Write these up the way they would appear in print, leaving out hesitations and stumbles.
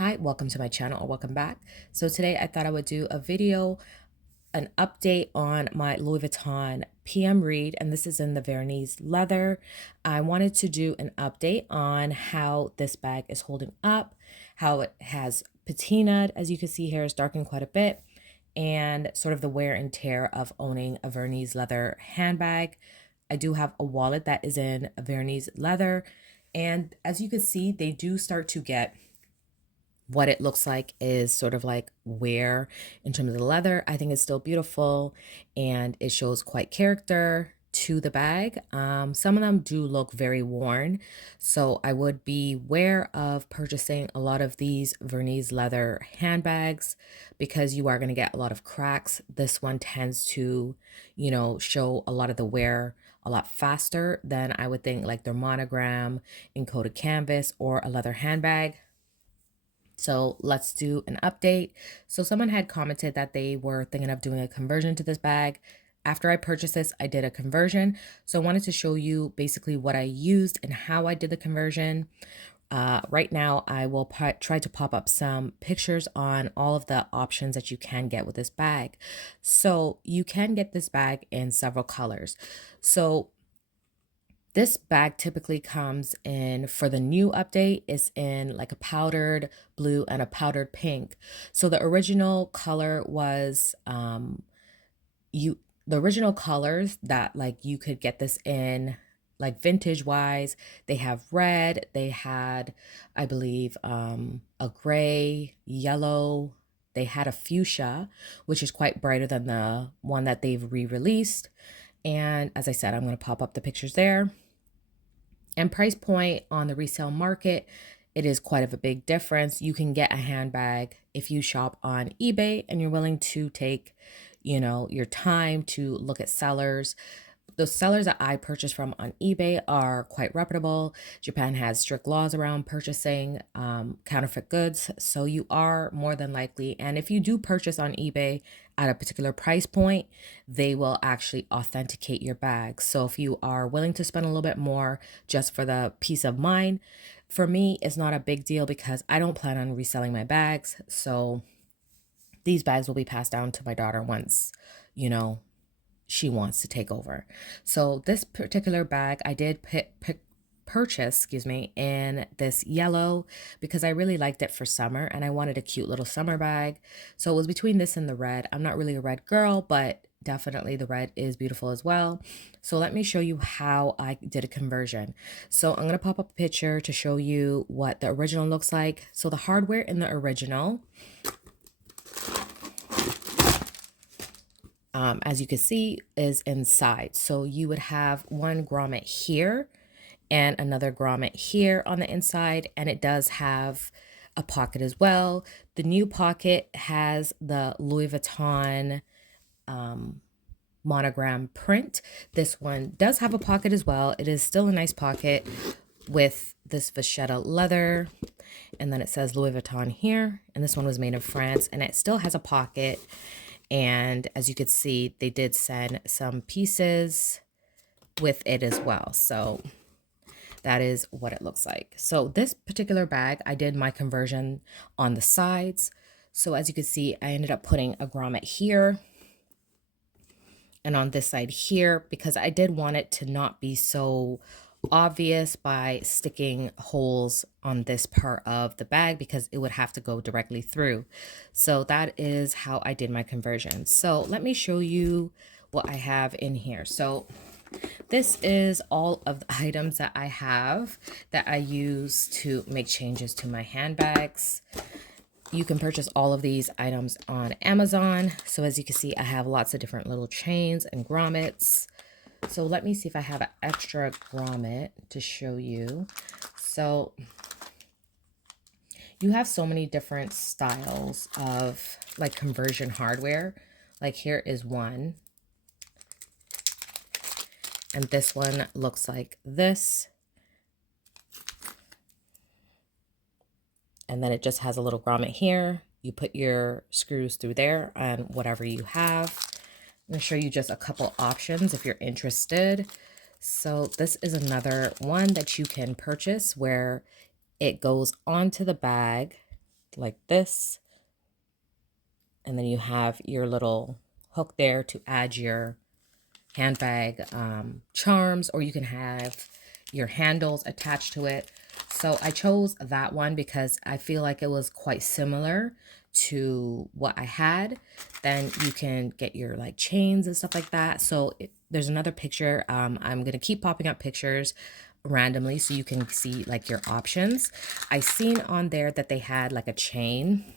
Hi, welcome to my channel or welcome back. So today I thought I would do a video, an update on my Louis Vuitton PM Reade, and this is in the Vernis leather. I wanted to do an update on how this bag is holding up, how it has patinaed, as you can see here, it's darkened quite a bit, and sort of the wear and tear of owning a Vernis leather handbag. I do have a wallet that is in Vernis leather, and as you can see, they do start to get what it looks like is sort of like wear in terms of the leather. I think it's still beautiful and it shows quite character to the bag. Some of them do look very worn, so I would be aware of purchasing a lot of these Vernis leather handbags because you are going to get a lot of cracks. This one tends to, show a lot of the wear a lot faster than I would think like their Monogram, encoded canvas, or a leather handbag. So let's do an update. So someone had commented that they were thinking of doing a conversion to this bag. After I purchased this, I did a conversion. So I wanted to show you basically what I used and how I did the conversion. Right now, I will try to pop up some pictures on all of the options that you can get with this bag. So you can get this bag in several colors. So this bag typically comes in, for the new update, is in like a powdered blue and a powdered pink. So the original color was the original colors that like you could get this in, like vintage wise, they have red, they had, I believe, a gray, yellow, they had a fuchsia, which is quite brighter than the one that they've re-released. And as I said, I'm going to pop up the pictures there. And price point on the resale market, it is quite of a big difference. You can get a handbag if you shop on eBay and you're willing to take, your time to look at sellers. The sellers that I purchase from on eBay are quite reputable. Japan has strict laws around purchasing counterfeit goods, so you are more than likely, and if you do purchase on eBay at a particular price point, they will actually authenticate your bag. So if you are willing to spend a little bit more just for the peace of mind, for me, it's not a big deal because I don't plan on reselling my bags. So these bags will be passed down to my daughter once, she wants to take over. So this particular bag I did purchase, in this yellow because I really liked it for summer and I wanted a cute little summer bag. So it was between this and the red. I'm not really a red girl, but definitely the red is beautiful as well. So let me show you how I did a conversion. So I'm going to pop up a picture to show you what the original looks like. So the hardware in the original, as you can see, is inside. So you would have one grommet here and another grommet here on the inside, and it does have a pocket as well. The new pocket has the Louis Vuitton monogram print. This one does have a pocket as well. It is still a nice pocket with this vachetta leather, and then it says Louis Vuitton here, and this one was made in France, and it still has a pocket. And as you could see, they did send some pieces with it as well. So that is what it looks like. So this particular bag, I did my conversion on the sides. So as you can see, I ended up putting a grommet here and on this side here because I did want it to not be so obvious by sticking holes on this part of the bag because it would have to go directly through. So that is how I did my conversion. So let me show you what I have in here. So this is all of the items that I have that I use to make changes to my handbags. You can purchase all of these items on Amazon. So as you can see, I have lots of different little chains and grommets. So let me see if I have an extra grommet to show you. So you have so many different styles of like conversion hardware. Like here is one. And this one looks like this. And then it just has a little grommet here. You put your screws through there and whatever you have. I'm going to show you just a couple options if you're interested. So this is another one that you can purchase where it goes onto the bag like this. And then you have your little hook there to add your handbag charms, or you can have your handles attached to it. So I chose that one because I feel like it was quite similar to what I had. Then you can get your like chains and stuff like that. So there's another picture. I'm going to keep popping up pictures randomly so you can see like your options. I seen on there that they had like a chain.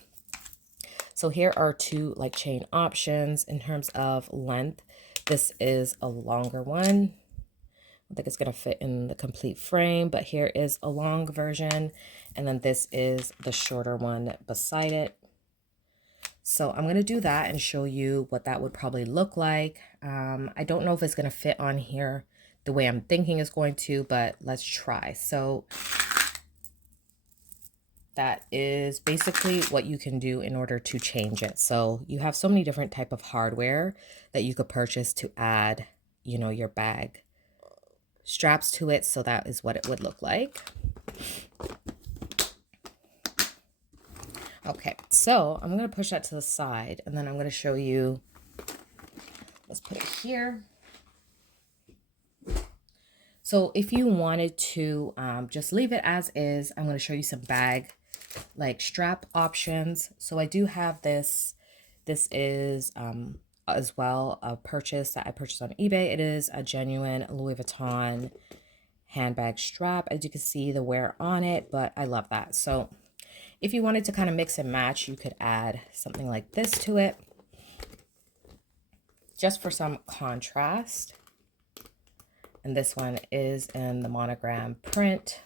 So here are two like chain options in terms of length. This is a longer one. I think it's going to fit in the complete frame, but here is a long version. And then this is the shorter one beside it. So I'm going to do that and show you what that would probably look like. I don't know if it's going to fit on here the way I'm thinking it's going to, but let's try. So that is basically what you can do in order to change it. So you have so many different type of hardware that you could purchase to add, you know, your bag straps to it. So that is what it would look like. Okay, so I'm going to push that to the side and then I'm going to show you. Let's put it here. So if you wanted to just leave it as is, I'm going to show you some bag like strap options. So I do have this. This is as well a purchase that I purchased on eBay. It is a genuine Louis Vuitton handbag strap. As you can see the wear on it, but I love that. So if you wanted to kind of mix and match, you could add something like this to it just for some contrast. And this one is in the monogram print.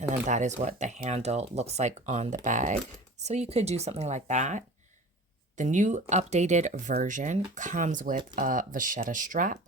And then that is what the handle looks like on the bag. So you could do something like that. The new updated version comes with a vachetta strap.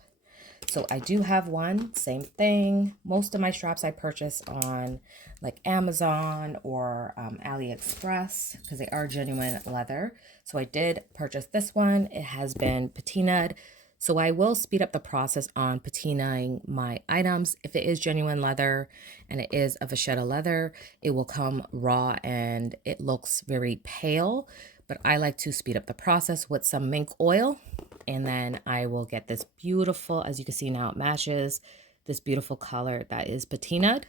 So I do have one, same thing. Most of my straps I purchase on like Amazon or AliExpress because they are genuine leather. So I did purchase this one. It has been patinaed. So I will speed up the process on patinaing my items. If it is genuine leather and it is a vachetta leather, it will come raw and it looks very pale. But I like to speed up the process with some mink oil. And then I will get this beautiful, as you can see now it matches, this beautiful color that is patinaed.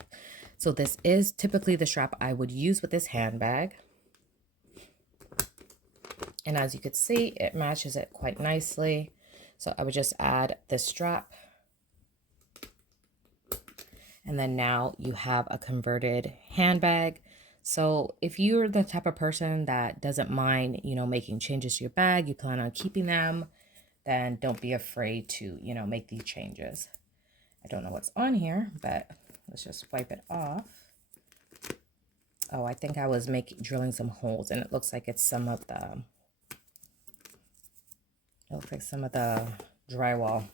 So this is typically the strap I would use with this handbag. And as you can see, it matches it quite nicely. So I would just add this strap. And then now you have a converted handbag. So if you're the type of person that doesn't mind, you know, making changes to your bag, you plan on keeping them, then don't be afraid to, you know, make these changes. I don't know what's on here, but let's just wipe it off. Oh, I think I was drilling some holes and it looks like it's some of the, it looks like some of the drywall.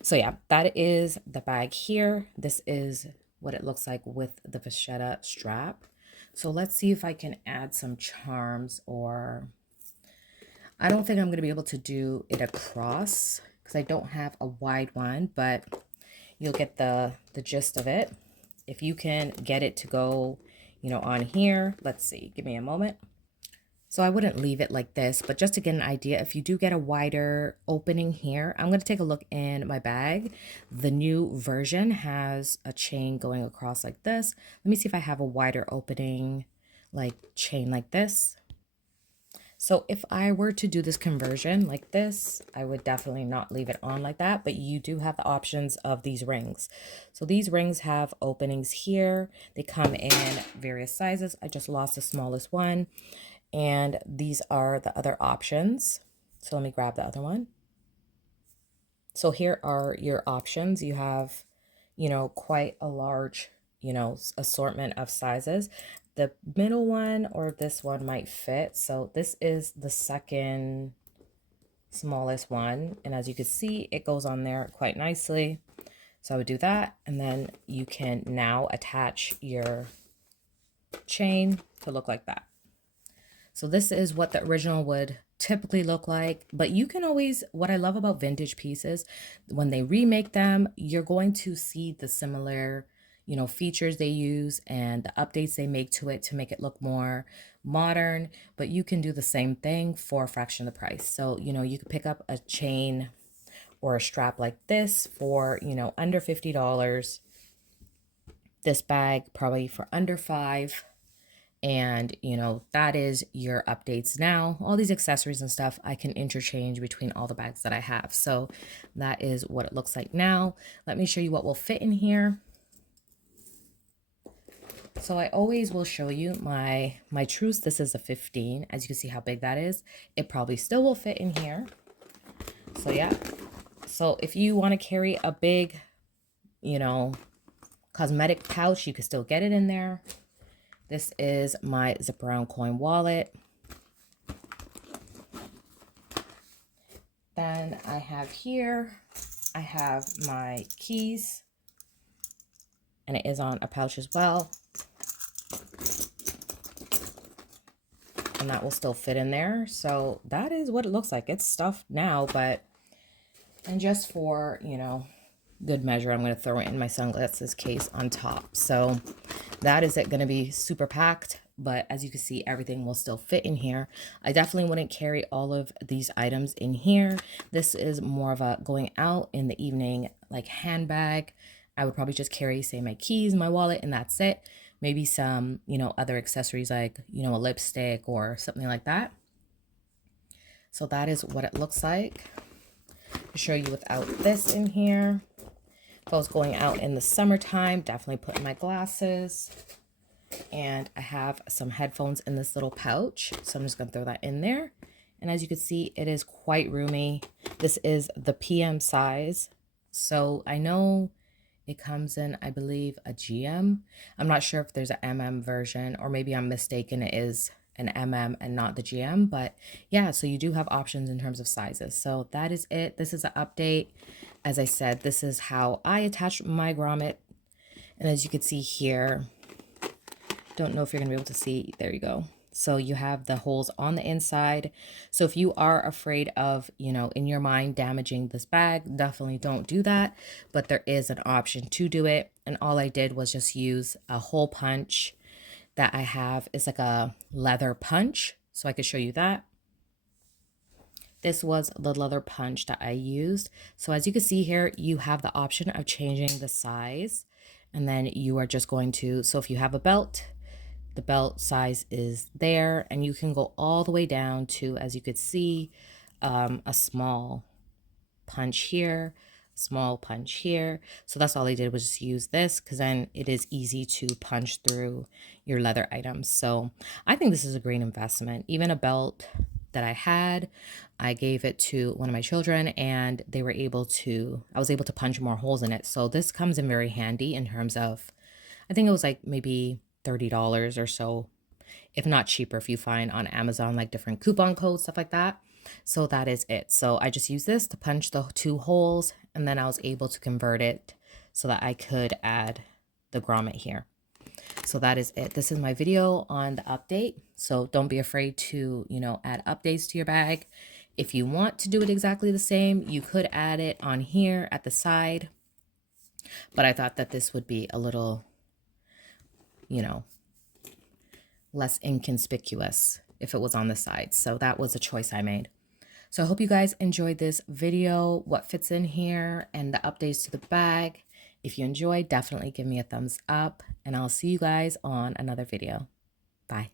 So yeah, that is the bag here. This is what it looks like with the vachetta strap. So let's see if I can add some charms, or I don't think I'm going to be able to do it across because I don't have a wide one, but you'll get the gist of it. If you can get it to go, you know, on here, let's see, give me a moment. So I wouldn't leave it like this, but just to get an idea, if you do get a wider opening here, I'm going to take a look in my bag. The new version has a chain going across like this. Let me see if I have a wider opening, like chain like this. So if I were to do this conversion like this, I would definitely not leave it on like that, but you do have the options of these rings. So these rings have openings here. They come in various sizes. I just lost the smallest one. And these are the other options. So let me grab the other one. So here are your options. You have, you know, quite a large, you know, assortment of sizes. The middle one or this one might fit. So this is the second smallest one. And as you can see, it goes on there quite nicely. So I would do that. And then you can now attach your chain to look like that. So this is what the original would typically look like, but you can always, what I love about vintage pieces, when they remake them, you're going to see the similar, features they use and the updates they make to it to make it look more modern, but you can do the same thing for a fraction of the price. So, you could pick up a chain or a strap like this for, under $50. This bag probably for under $5. And, that is your updates now. All these accessories and stuff, I can interchange between all the bags that I have. So that is what it looks like now. Let me show you what will fit in here. So I always will show you my truce. This is a 15. As you can see how big that is. It probably still will fit in here. So yeah. So if you want to carry a big, cosmetic pouch, you can still get it in there. This is my zip around coin wallet. Then I have here, I have my keys, and it is on a pouch as well. And that will still fit in there. So that is what it looks like. It's stuffed now, and just for, good measure, I'm going to throw it in my sunglasses case on top. So that is it, going to be super packed, but as you can see, everything will still fit in here. I definitely wouldn't carry all of these items in here. This is more of a going out in the evening, like handbag. I would probably just carry, say, my keys, my wallet, and that's it. Maybe some, other accessories like, a lipstick or something like that. So that is what it looks like. To show you without this in here. If I was going out in the summertime, definitely put my glasses. And I have some headphones in this little pouch. So I'm just going to throw that in there. And as you can see, it is quite roomy. This is the PM size. So I know it comes in, I believe, a GM. I'm not sure if there's an MM version, or maybe I'm mistaken. It is an MM and not the GM. But yeah, so you do have options in terms of sizes. So that is it. This is an update. As I said, this is how I attach my grommet. And as you can see here, don't know if you're gonna be able to see, there you go. So you have the holes on the inside. So if you are afraid of, in your mind damaging this bag, definitely don't do that. But there is an option to do it. And all I did was just use a hole punch that I have. It's like a leather punch. So I could show you that. This was the leather punch that I used. So as you can see here, you have the option of changing the size. And then you are just going to, so if you have a belt, the belt size is there. And you can go all the way down to, as you could see, a small punch here, small punch here. So that's all I did was just use this, because then it is easy to punch through your leather items. So I think this is a great investment. Even a belt that I had, I gave it to one of my children, and they were able to, I was able to punch more holes in it. So this comes in very handy in terms of, I think it was like maybe $30 or so, if not cheaper, if you find on Amazon, like different coupon codes, stuff like that. So that is it. So I just used this to punch the 2 holes, and then I was able to convert it so that I could add the grommet here. So that is it. This is my video on the update. So don't be afraid to, add updates to your bag. If you want to do it exactly the same, you could add it on here at the side. But I thought that this would be a little, less inconspicuous if it was on the side. So that was a choice I made. So I hope you guys enjoyed this video, what fits in here, and the updates to the bag. If you enjoyed, definitely give me a thumbs up, and I'll see you guys on another video. Bye.